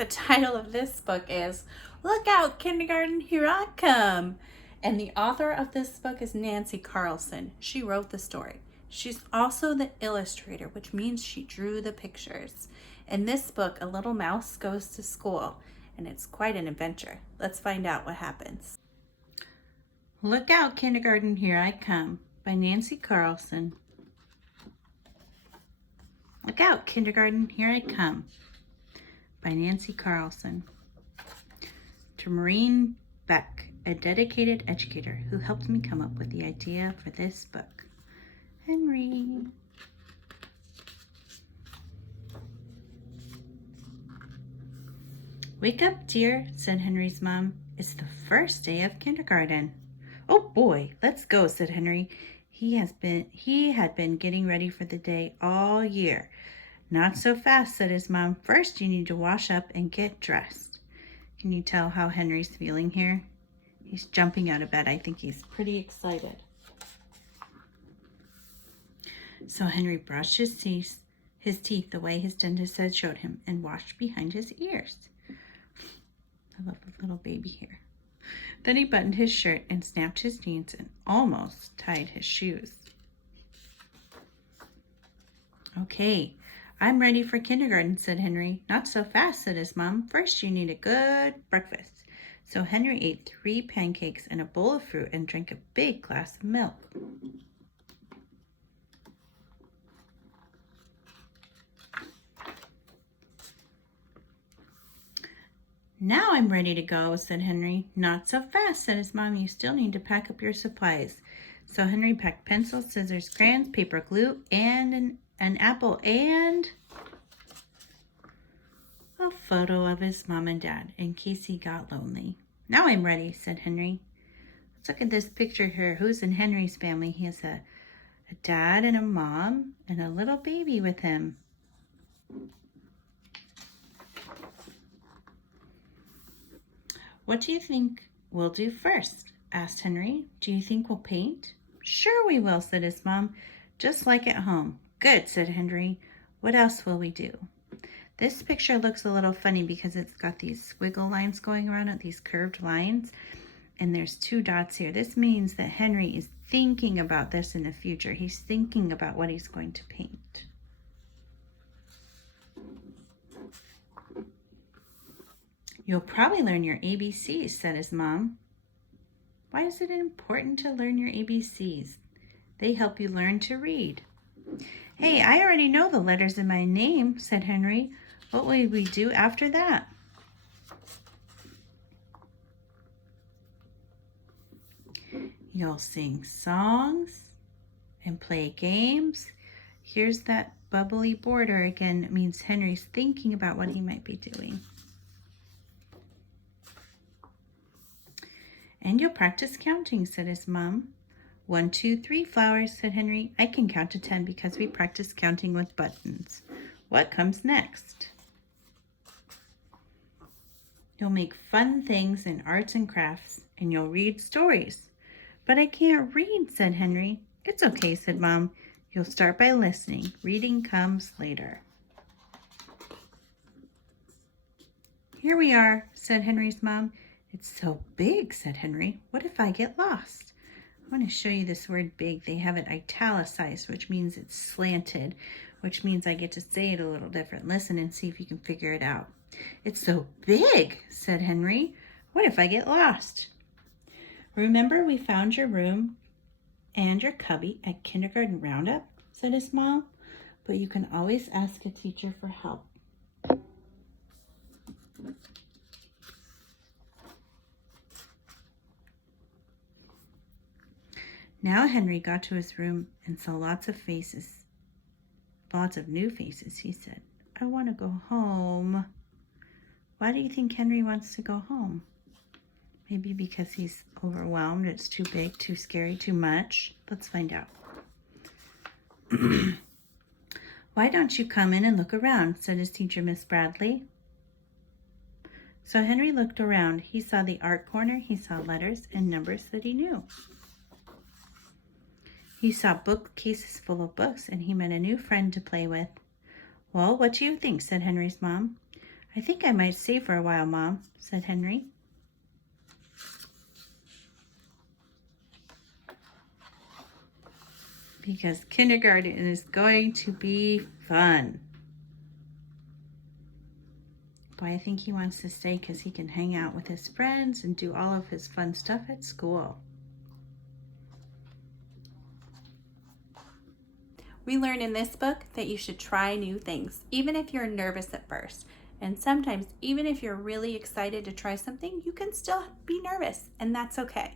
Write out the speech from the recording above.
The title of this book is Look Out, Kindergarten, Here I Come. And the author of this book is Nancy Carlson. She wrote the story. She's also the illustrator, which means she drew the pictures. In this book, a little mouse goes to school, and it's quite an adventure. Let's find out what happens. Look Out, Kindergarten, Here I Come by Nancy Carlson. Look out, kindergarten, here I come by Nancy Carlson. To Maureen Beck, a dedicated educator who helped me come up with the idea for this book. Henry. Wake up, dear, said Henry's mom. It's the first day of kindergarten. Oh boy, let's go, said Henry. He had been getting ready for the day all year. Not so fast, said his mom. First, you need to wash up and get dressed. Can you tell how Henry's feeling here? He's jumping out of bed. I think he's pretty excited. So Henry brushed his teeth the way his dentist had showed him and washed behind his ears. I love the little baby here. Then he buttoned his shirt and snapped his jeans and almost tied his shoes. Okay, I'm ready for kindergarten, said Henry. Not so fast, said his mom. First, you need a good breakfast. So Henry ate 3 pancakes and a bowl of fruit and drank a big glass of milk. Now I'm ready to go, said Henry. Not so fast, said his mom. You still need to pack up your supplies. So Henry packed pencils, scissors, crayons, paper, glue, and an apple, and a photo of his mom and dad in case he got lonely. Now I'm ready, said Henry. Let's look at this picture here. Who's in Henry's family? He has a dad and a mom and a little baby with him. What do you think we'll do first? Asked Henry. Do you think we'll paint? Sure we will, said his mom. Just like at home. Good, said Henry. What else will we do? This picture looks a little funny because it's got these squiggle lines going around it, these curved lines, and there's 2 dots here. This means that Henry is thinking about this in the future. He's thinking about what he's going to paint. You'll probably learn your ABCs, said his mom. Why is it important to learn your ABCs? They help you learn to read. Hey, I already know the letters in my name, said Henry. What will we do after that? You'll sing songs and play games. Here's that bubbly border again. It means Henry's thinking about what he might be doing. And you'll practice counting, said his mom. 1, 2, 3 flowers, said Henry. I can count to 10 because we practice counting with buttons. What comes next? You'll make fun things in arts and crafts, and you'll read stories. But I can't read, said Henry. It's okay, said Mom. You'll start by listening. Reading comes later. Here we are, said Henry's mom. It's so big, said Henry. What if I get lost? I want to show you this word big. They have it italicized, which means it's slanted, which means I get to say it a little different. Listen and see if you can figure it out. It's so big, said Henry. What if I get lost? Remember we found your room and your cubby at kindergarten roundup, said his mom, but you can always ask a teacher for help. Now Henry got to his room and saw lots of new faces. He said, I want to go home. Why do you think Henry wants to go home? Maybe because he's overwhelmed. It's too big, too scary, too much. Let's find out. Why don't you come in and look around, said his teacher, Miss Bradley. So Henry looked around. He saw the art corner. He saw letters and numbers that he knew. He saw bookcases full of books, and he met a new friend to play with. Well, what do you think? Said Henry's mom. I think I might stay for a while, Mom, said Henry. Because kindergarten is going to be fun. Boy, I think he wants to stay because he can hang out with his friends and do all of his fun stuff at school. We learn in this book that you should try new things, even if you're nervous at first. And sometimes, even if you're really excited to try something, you can still be nervous, and that's okay.